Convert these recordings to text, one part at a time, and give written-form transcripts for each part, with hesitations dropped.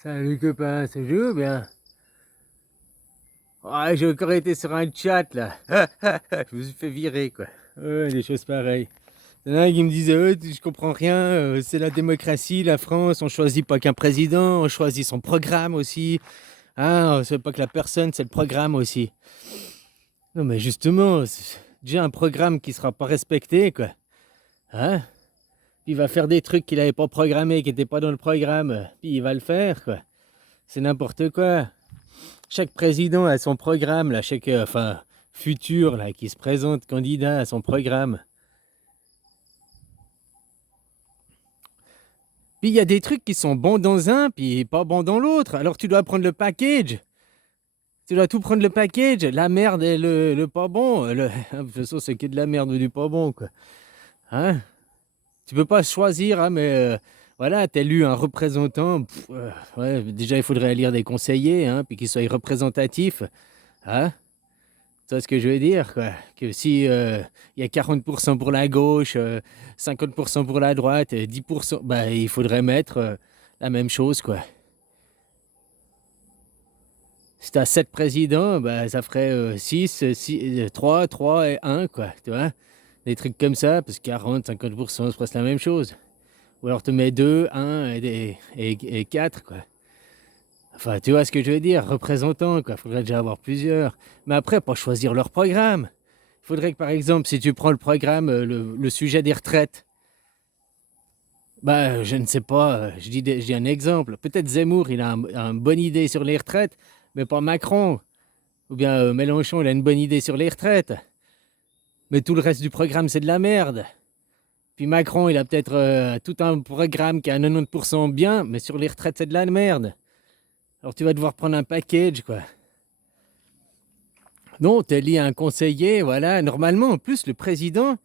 Salut copain, ça joue bien? Ah, j'ai encore été sur un chat là. Je me suis fait virer quoi. Ouais, des choses pareilles. Il y en a qui me disaient je comprends rien, c'est la démocratie, la France, on choisit pas qu'un président, on choisit son programme aussi. Ah, c'est pas que la personne, c'est le programme aussi. Non mais justement, c'est déjà un programme qui sera pas respecté quoi. Hein? Puis il va faire des trucs qu'il avait pas programmé, qui étaient pas dans le programme, puis il va le faire quoi. C'est n'importe quoi. Chaque président a son programme, là, chaque enfin, futur là, qui se présente candidat à son programme. Puis il y a des trucs qui sont bons dans un, puis pas bons dans l'autre. Alors tu dois prendre le package. Tu dois tout prendre le package. La merde et le pas bon. De toute façon, c'est que de la merde ou du pas bon, quoi. Hein? Tu peux pas choisir, hein, mais voilà, t'as élu un représentant. Ouais, déjà, il faudrait élire des conseillers, hein, puis qu'ils soient représentatifs. Hein? Tu vois ce que je veux dire, quoi? Que si il y a 40% pour la gauche, 50% pour la droite, 10%, bah, il faudrait mettre la même chose, quoi. Si tu as 7 présidents, bah, ça ferait 6, 3 et un, quoi, tu vois? Des trucs comme ça, parce que 40, 50%, c'est presque la même chose. Ou alors tu mets 2, 1 et 4, quoi. Enfin, tu vois ce que je veux dire? Représentants, quoi. Faudrait déjà avoir plusieurs. Mais après, pas choisir leur programme. Il faudrait que, par exemple, si tu prends le programme, le sujet des retraites, bah, je ne sais pas, je dis un exemple. Peut-être Zemmour, il a une bonne idée sur les retraites, mais pas Macron. Ou bien Mélenchon, il a une bonne idée sur les retraites. Mais tout le reste du programme, c'est de la merde. Puis Macron, il a peut-être tout un programme qui est à 90% bien, mais sur les retraites, c'est de la merde. Alors tu vas devoir prendre un package, quoi. Non, tu lié à un conseiller, voilà. Normalement, en plus, le président,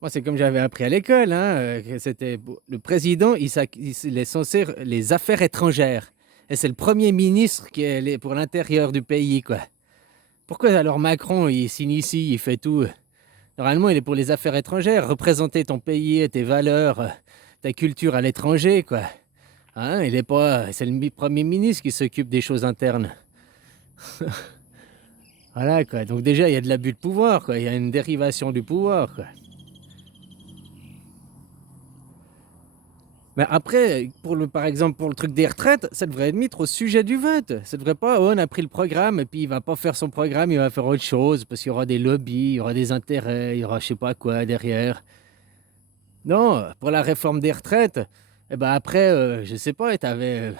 moi, c'est comme j'avais appris à l'école, hein, que c'était le président, il est censé les affaires étrangères. Et c'est le premier ministre qui est pour l'intérieur du pays, quoi. Pourquoi alors Macron, il s'initie, il fait tout? Normalement, il est pour les affaires étrangères, représenter ton pays, tes valeurs, ta culture à l'étranger, quoi. Hein, il est pas, c'est le premier ministre qui s'occupe des choses internes. Voilà, quoi. Donc déjà, il y a de l'abus de pouvoir, quoi. Il y a une dérivation du pouvoir, quoi. Mais après, par exemple, pour le truc des retraites, ça devrait être au sujet du vote. Ça devrait pas, oh, on a pris le programme et puis il va pas faire son programme, il va faire autre chose parce qu'il y aura des lobbies, il y aura des intérêts, il y aura je sais pas quoi derrière. Non, pour la réforme des retraites, eh ben après, je sais pas, tu avais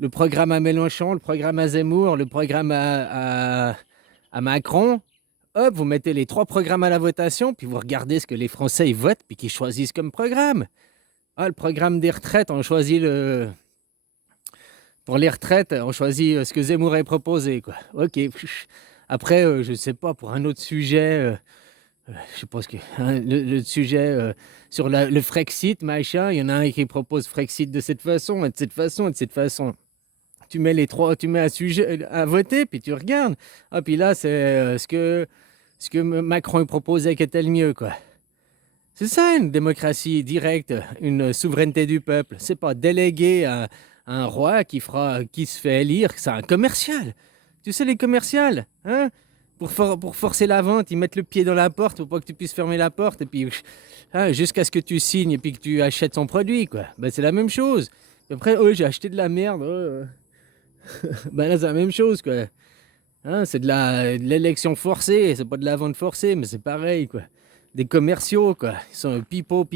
le programme à Mélenchon, le programme à Zemmour, le programme à Macron. Hop, vous mettez les trois programmes à la votation, puis vous regardez ce que les Français ils votent, puis qu'ils choisissent comme programme. Ah, le programme des retraites, on choisit le. Pour les retraites, on choisit ce que Zemmour a proposé, quoi. Ok. Après, je sais pas, pour un autre sujet, je sais pas ce que. Hein, le sujet sur le Frexit, machin, il y en a un qui propose Frexit de cette façon, et de cette façon, et de cette façon. Tu mets les trois, tu mets un sujet à voter, puis tu regardes. Ah, puis là, c'est ce que Macron proposait qui était le mieux, quoi. C'est ça une démocratie directe, une souveraineté du peuple. C'est pas délégué à un roi qui se fait élire, c'est un commercial. Tu sais les commerciales, hein? Pour forcer la vente, ils mettent le pied dans la porte pour pas que tu puisses fermer la porte et puis hein, jusqu'à ce que tu signes et puis que tu achètes son produit, quoi. Ben, c'est la même chose. Et après, oh, j'ai acheté de la merde. Ben là, c'est la même chose, quoi. Hein, c'est de l'élection forcée, c'est pas de la vente forcée, mais c'est pareil, quoi. Des commerciaux, quoi. Ils sont pipeau,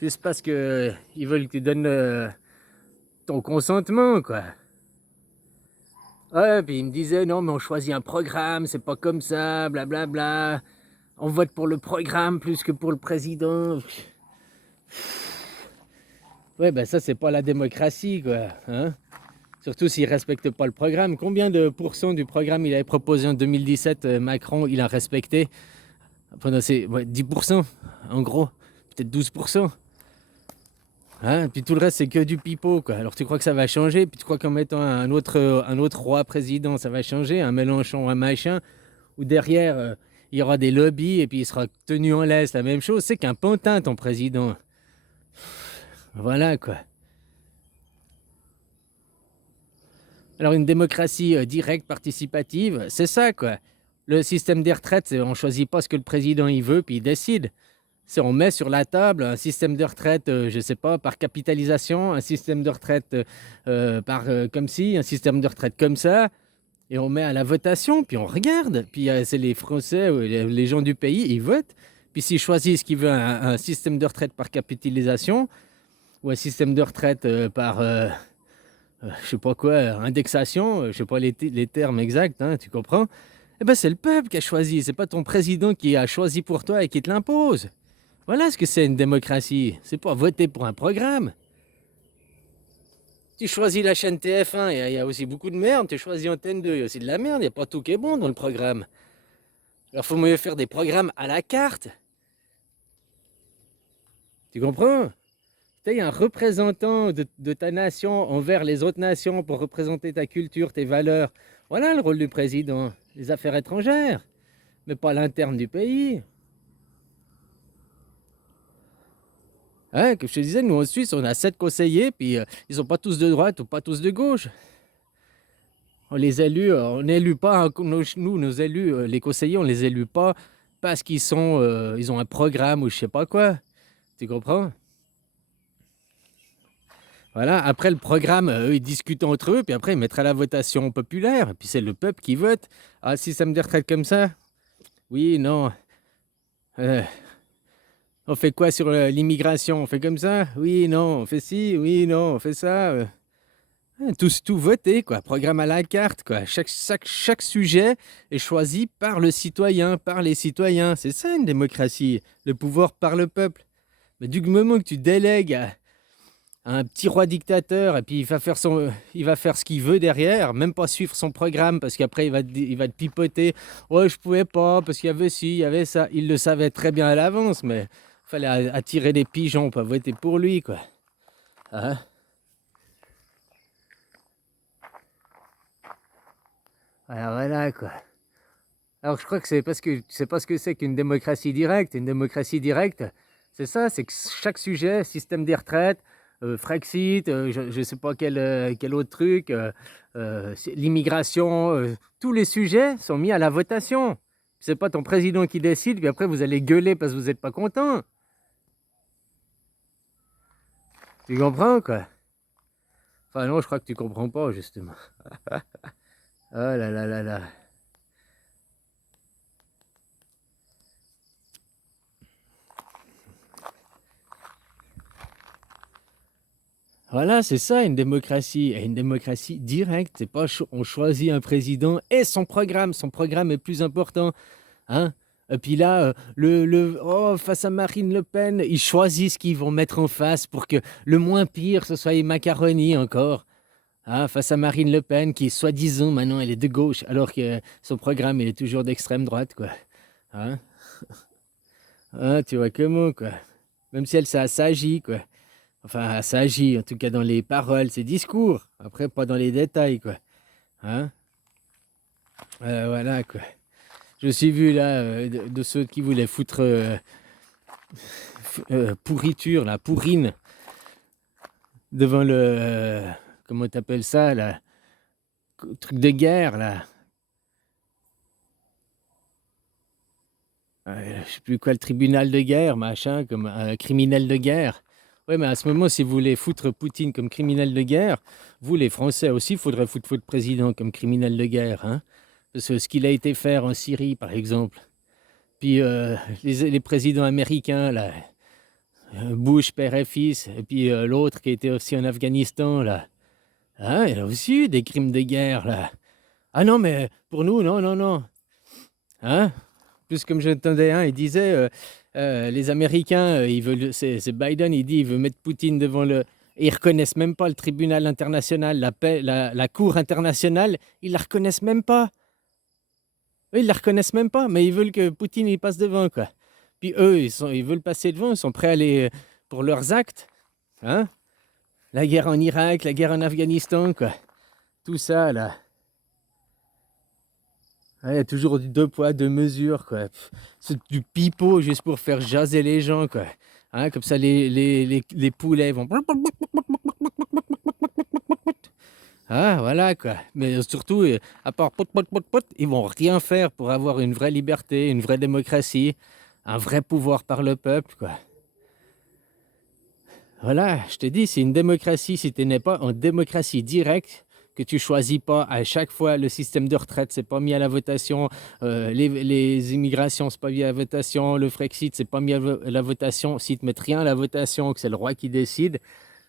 juste parce que ils veulent que tu donnes ton consentement, quoi. Ouais, puis ils me disaient, non, mais on choisit un programme, c'est pas comme ça, blablabla. On vote pour le programme plus que pour le président. Ouais, ben ça, c'est pas la démocratie, quoi. Hein? Surtout s'il respecte pas le programme. Combien de pourcents du programme il avait proposé en 2017, Macron, il a respecté? Pendant ces 10%, en gros, peut-être 12%. Hein? Puis tout le reste, c'est que du pipeau, quoi. Alors tu crois que ça va changer, puis tu crois qu'en mettant un autre roi président, ça va changer, un Mélenchon, un machin, ou derrière, il y aura des lobbies, et puis il sera tenu en laisse, la même chose. C'est qu'un pantin, ton président. Voilà, quoi. Alors une démocratie directe, participative, c'est ça quoi. Le système des retraites, on ne choisit pas ce que le président il veut, puis il décide. C'est on met sur la table un système de retraite, je ne sais pas, par capitalisation, un système de retraite par comme ci, un système de retraite comme ça, et on met à la votation, puis on regarde. Puis c'est les Français, ou les gens du pays, ils votent. Puis s'ils choisissent qu'ils veulent un système de retraite par capitalisation, ou un système de retraite par, je sais pas quoi, indexation, je sais pas les termes exacts, hein, tu comprends? Eh ben c'est le peuple qui a choisi, c'est pas ton président qui a choisi pour toi et qui te l'impose. Voilà ce que c'est une démocratie. C'est pas voter pour un programme. Tu choisis la chaîne TF1, il y a aussi beaucoup de merde. Tu choisis Antenne 2, il y a aussi de la merde. Il n'y a pas tout qui est bon dans le programme. Alors faut mieux faire des programmes à la carte. Tu comprends? Il y a un représentant de ta nation envers les autres nations pour représenter ta culture, tes valeurs. Voilà le rôle du président. Les affaires étrangères, mais pas l'interne du pays. Hein, comme je te disais, nous en Suisse, on a 7 conseillers, puis ils sont pas tous de droite ou pas tous de gauche. On les élus, on n'élut pas, nous, nos élus, les conseillers, on les élue pas parce qu'ils sont, ils ont un programme ou je sais pas quoi. Tu comprends? Voilà, après le programme, eux, ils discutent entre eux, puis après, ils mettent à la votation populaire, et puis c'est le peuple qui vote. Ah, système de retraite comme ça? Oui, non. Euh, on fait quoi sur l'immigration? On fait comme ça? Oui, non. On fait ci? Oui, non. On fait ça? Tout voté, quoi. Programme à la carte, quoi. Chaque sujet est choisi par le citoyen, par les citoyens. C'est ça une démocratie. Le pouvoir par le peuple. Mais du moment que tu délègues à un petit roi dictateur et puis il va faire ce qu'il veut derrière, même pas suivre son programme parce qu'après il va te pipoter. Ouais, je pouvais pas parce qu'il y avait ci, il y avait ça. Il le savait très bien à l'avance, mais il fallait attirer des pigeons, pas voter pour lui, quoi. Hein? Voilà, quoi. Alors je crois que c'est parce que tu sais pas ce que c'est qu'une démocratie directe. Une démocratie directe, c'est ça, c'est que chaque sujet, système des retraites, Frexit, je ne sais pas quel autre truc, l'immigration, tous les sujets sont mis à la votation. C'est pas ton président qui décide, puis après vous allez gueuler parce que vous n'êtes pas content. Tu comprends, quoi? Enfin non, je crois que tu comprends pas, justement. Oh là là là là. Voilà, c'est ça une démocratie. Et une démocratie directe, c'est pas on choisit un président et son programme est plus important. Hein? Et puis là, face à Marine Le Pen, ils choisissent ce qu'ils vont mettre en face pour que le moins pire, ce soit les macaronis encore. Hein, face à Marine Le Pen, qui, soi-disant, maintenant, elle est de gauche, alors que son programme, il est toujours d'extrême droite, quoi. Hein? Hein, tu vois comment, quoi. Même si elle, ça s'agit, quoi. Enfin, ça agit, en tout cas dans les paroles, ses discours. Après, pas dans les détails, quoi. Hein? Voilà, quoi. Je me suis vu, là, de ceux qui voulaient foutre pourriture, la pourrine, devant le... comment t'appelles ça, là? Truc de guerre, là. Je sais plus quoi, le tribunal de guerre, machin, comme un criminel de guerre. Ouais, mais à ce moment, si vous voulez foutre Poutine comme criminel de guerre, vous, les Français aussi, il faudrait foutre votre président comme criminel de guerre. Hein? Parce que ce qu'il a été faire en Syrie, par exemple. Puis les présidents américains, là, Bush, père et fils, et puis l'autre qui était aussi en Afghanistan, là. Hein, il a aussi eu des crimes de guerre, là. Ah non, mais pour nous, non, non, non. Hein? Plus comme j'entendais un, il disait les Américains, ils veulent, c'est Biden, il dit il veut mettre Poutine devant le. Et ils reconnaissent même pas le tribunal international, la cour internationale, ils la reconnaissent même pas. Eux, ils la reconnaissent même pas, mais ils veulent que Poutine il passe devant, quoi. Puis eux, ils veulent passer devant, ils sont prêts à aller pour leurs actes. Hein? La guerre en Irak, la guerre en Afghanistan, quoi. Tout ça, là. Ouais, il y a toujours du deux poids, deux mesures, quoi. C'est du pipeau juste pour faire jaser les gens, quoi. Hein, comme ça, les poulets vont... Ah, voilà quoi. Mais surtout, à part pot, pot, pot, pot, ils vont rien faire pour avoir une vraie liberté, une vraie démocratie, un vrai pouvoir par le peuple, quoi. Voilà, je te dis, c'est une démocratie si tu n'es pas en démocratie directe, que tu choisis pas à chaque fois le système de retraite, c'est pas mis à la votation, les immigrations, c'est pas mis à la votation, le Frexit, c'est pas mis à la votation, s'ils te mettent rien à la votation, que c'est le roi qui décide,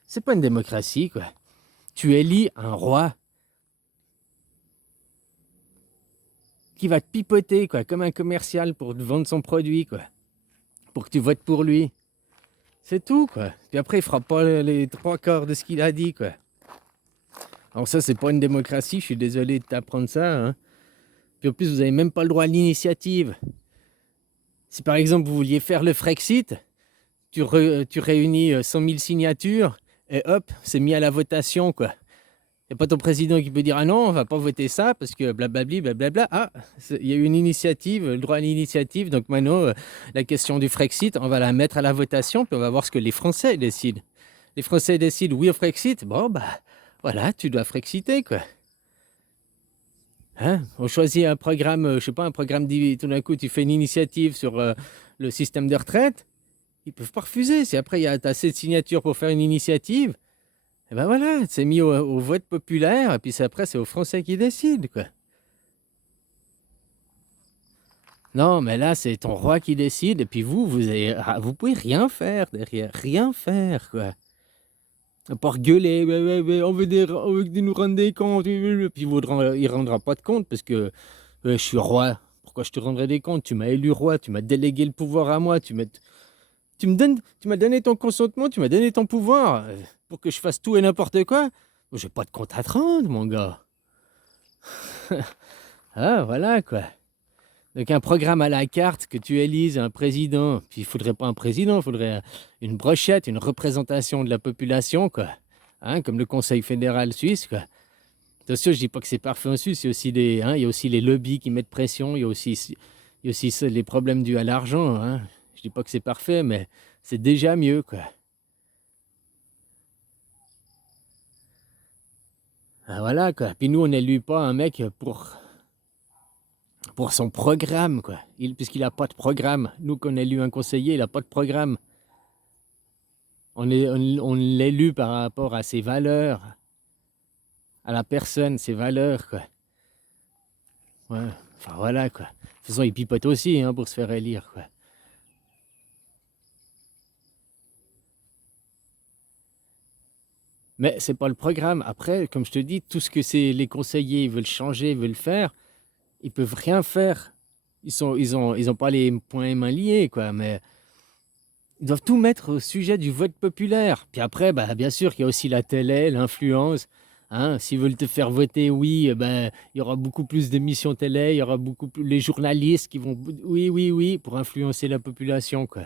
c'est pas une démocratie, quoi. Tu élis un roi qui va te pipoter, quoi, comme un commercial pour te vendre son produit, quoi, pour que tu votes pour lui. C'est tout, quoi. Puis après, il fera pas les trois quarts de ce qu'il a dit, quoi. Alors ça, c'est pas une démocratie, je suis désolé de t'apprendre ça, hein. Puis en plus, vous avez même pas le droit à l'initiative. Si par exemple, vous vouliez faire le Frexit, tu réunis 100 000 signatures et hop, c'est mis à la votation, quoi. Il n'y a pas ton président qui peut dire ah non, on va pas voter ça parce que blablabli, blablabla. Ah, il y a eu une initiative, le droit à l'initiative. Donc maintenant, la question du Frexit, on va la mettre à la votation, puis on va voir ce que les Français décident. Les Français décident oui au Frexit. Bon, bah voilà, tu dois Frexiter, quoi. Hein? On choisit un programme, je sais pas, un programme, tout d'un coup, tu fais une initiative sur le système de retraite. Ils peuvent pas refuser. Si après, il y a assez de signatures pour faire une initiative, et ben voilà, c'est mis au vote populaire, et puis après, c'est aux Français qui décident, quoi. Non, mais là, c'est ton roi qui décide, et puis vous pouvez rien faire derrière, rien faire, quoi. À part gueuler, ouais, ouais, ouais, on veut que nous rendre des comptes, puis il rendra pas de compte, parce que je suis roi. Pourquoi je te rendrai des comptes? Tu m'as élu roi, tu m'as délégué le pouvoir à moi, tu m'as donné ton consentement, tu m'as donné ton pouvoir pour que je fasse tout et n'importe quoi. J'ai pas de compte à te rendre, mon gars. Ah, voilà, quoi. Donc un programme à la carte, que tu élises un président, puis il faudrait pas un président, il faudrait une brochette, une représentation de la population, quoi. Hein, comme le Conseil fédéral suisse, quoi. Attention, je dis pas que c'est parfait en Suisse, il y a aussi les lobbies qui mettent pression, il y a aussi les problèmes dus à l'argent, hein. Je dis pas que c'est parfait, mais c'est déjà mieux, quoi. Ah, voilà, quoi. Puis nous, on n'élit pas un mec pour son programme, quoi. Puisqu'il n'a pas de programme. Nous, qu'on a élu un conseiller, il n'a pas de programme. On l'élu par rapport à ses valeurs, à la personne, ses valeurs, quoi. Ouais. Enfin, voilà, quoi. De toute façon, il pipote aussi, hein, pour se faire élire, quoi. Mais c'est pas le programme. Après, comme je te dis, tout ce que les conseillers veulent changer, veulent faire, ils peuvent rien faire. Ils ont pas les poings et mains liés, quoi. Mais ils doivent tout mettre au sujet du vote populaire. Puis après, bah, bien sûr qu'il y a aussi la télé, l'influence. Hein. S'ils veulent te faire voter oui, ben, il y aura beaucoup plus d'émissions télé, il y aura beaucoup plus les journalistes qui vont oui, oui, oui, pour influencer la population, quoi.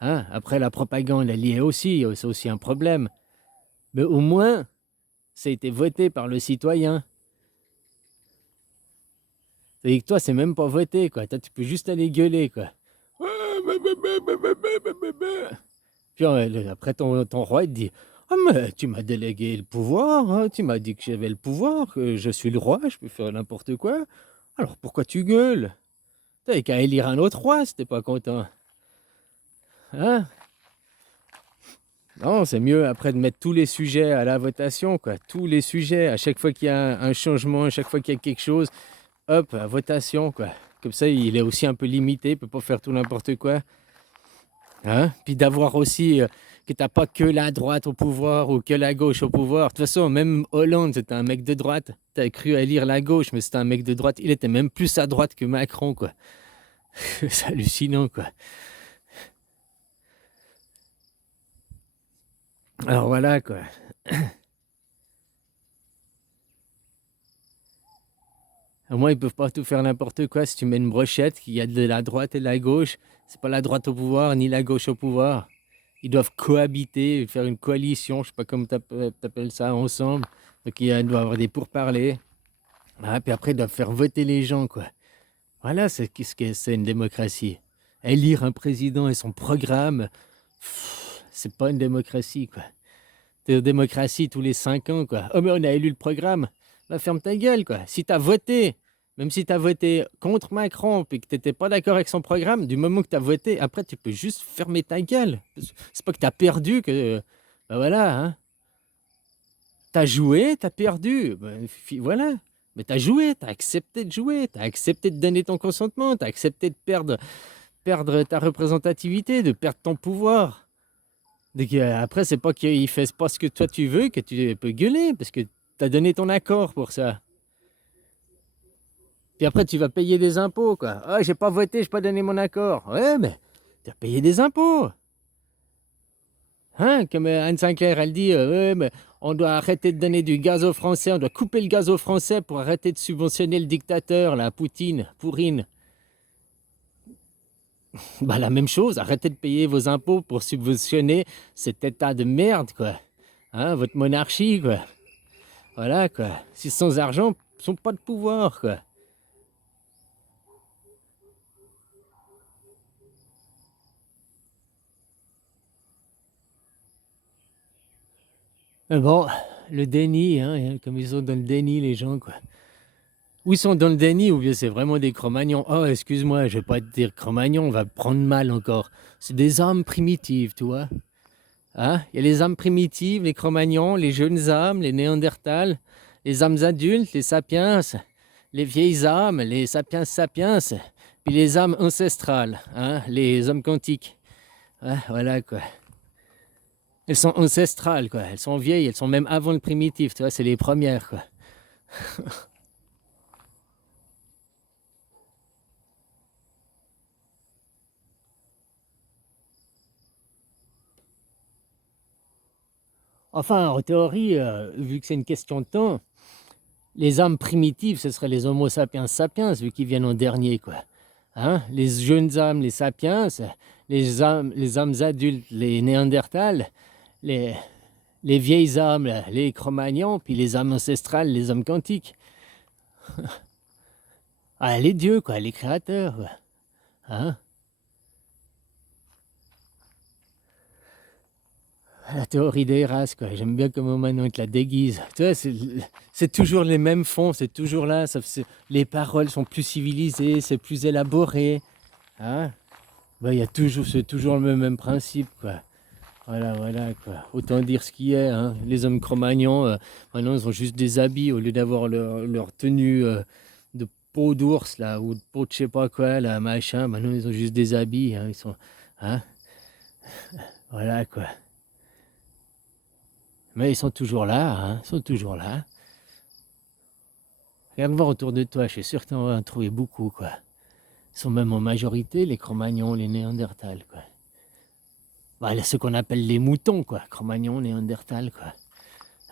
Hein. Après, la propagande, elle y est aussi, c'est aussi un problème. Mais au moins, ça a été voté par le citoyen. C'est que toi, c'est même pas voté, quoi. Toi, tu peux juste aller gueuler, quoi. Puis après, ton roi, il te dit ah, mais tu m'as délégué le pouvoir, hein, tu m'as dit que j'avais le pouvoir, que je suis le roi, je peux faire n'importe quoi. Alors pourquoi tu gueules? T'avais qu'à élire un autre roi si t'es pas content. Hein? Non, c'est mieux après de mettre tous les sujets à la votation, quoi. Tous les sujets, à chaque fois qu'il y a un changement, à chaque fois qu'il y a quelque chose, hop, à votation, quoi. Comme ça, il est aussi un peu limité, il peut pas faire tout n'importe quoi. Hein? Puis d'avoir aussi que t'as pas que la droite au pouvoir ou que la gauche au pouvoir. De toute façon, même Hollande, c'était un mec de droite. T'as cru à lire la gauche, mais c'était un mec de droite. Il était même plus à droite que Macron, quoi. C'est hallucinant, quoi. Alors voilà, quoi. Au moins, ils peuvent pas tout faire n'importe quoi. Si tu mets une brochette, qu'il y a de la droite et de la gauche, c'est pas la droite au pouvoir ni la gauche au pouvoir. Ils doivent cohabiter, faire une coalition, je sais pas comment t'appelles ça, ensemble. Donc il doit y avoir des pourparlers. Ah, puis après, ils doivent faire voter les gens, quoi. Voilà, c'est qu'est-ce que c'est une démocratie. Élire un président et son programme, c'est pas une démocratie, quoi. de démocratie tous les 5 ans, quoi. Oh, mais on a élu le programme. Bah, ferme ta gueule, quoi. Si t'as voté, même si t'as voté contre Macron puis que t'étais pas d'accord avec son programme, du moment que t'as voté, après, tu peux juste fermer ta gueule. C'est pas que t'as perdu que. Bah voilà, hein. T'as joué, t'as perdu. Bah, voilà. Mais t'as joué, t'as accepté de jouer, t'as accepté de donner ton consentement, t'as accepté de perdre ta représentativité, de perdre ton pouvoir. Donc, après, c'est pas qu'il fasse pas ce que toi tu veux que tu peux gueuler, parce que tu as donné ton accord pour ça. Puis après, tu vas payer des impôts, quoi. Ah, j'ai pas voté, j'ai pas donné mon accord. Ouais, mais tu as payé des impôts. Hein? Comme Anne Sinclair, elle dit, ouais, mais on doit arrêter de donner du gaz aux Français, on doit couper le gaz aux Français pour arrêter de subventionner le dictateur, là, Poutine, Pourrine. Bah, la même chose, arrêtez de payer vos impôts pour subventionner cet état de merde, quoi. Hein, votre monarchie, quoi. Voilà, quoi. Si sans argent, ils sont pas de pouvoir, quoi. Mais bon, le déni, hein, comme ils sont dans le déni, les gens, quoi. Ou ils sont dans le déni, ou bien c'est vraiment des Cro-Magnons. Oh, excuse-moi, je vais pas te dire Cro-Magnon, on va prendre mal encore. C'est des âmes primitives, tu vois. Hein? Il y a les âmes primitives, les Cro-Magnons, les jeunes âmes, les Néandertals, les âmes adultes, les sapiens, les vieilles âmes, les sapiens sapiens, puis les âmes ancestrales, hein, les hommes quantiques. Ouais, voilà, quoi. Elles sont ancestrales, quoi. Elles sont vieilles, elles sont même avant le primitif, tu vois, c'est les premières, quoi. Enfin, en théorie, vu que c'est une question de temps, les âmes primitives, ce seraient les Homo sapiens sapiens, vu qu'ils viennent en dernier, quoi. Hein? Les jeunes âmes, les sapiens, les âmes adultes, les néandertals, les, les vieilles âmes, là, les Cro-Magnons, puis les âmes ancestrales, les hommes quantiques. Ah, les dieux, quoi, les créateurs, quoi. Hein? La théorie des races, quoi. J'aime bien comment maintenant ils te la déguisent. Tu vois, c'est toujours les mêmes fonds, c'est toujours là. Les paroles sont plus civilisées, c'est plus élaboré. Hein? Ben, c'est toujours le même principe, quoi. Voilà, voilà, quoi. Autant dire ce qui est, hein. Les hommes Cro-Magnons, maintenant, ils ont juste des habits au lieu d'avoir leur tenue de peau d'ours, là, ou de peau de je sais pas quoi, là, machin. Maintenant, ils ont juste des habits, hein. Ils sont, hein? Voilà, quoi. Mais ils sont toujours là, hein. Ils sont toujours là. Regarde voir autour de toi, je suis sûr que tu en vas en trouver beaucoup, quoi. Ils sont même en majorité, les Cro-Magnons, les Néandertals, quoi. Bah, ceux qu'on appelle les moutons, quoi. Cro-Magnons, Néandertals, quoi.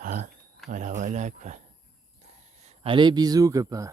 Hein? Voilà, voilà, quoi. Allez, bisous, copain.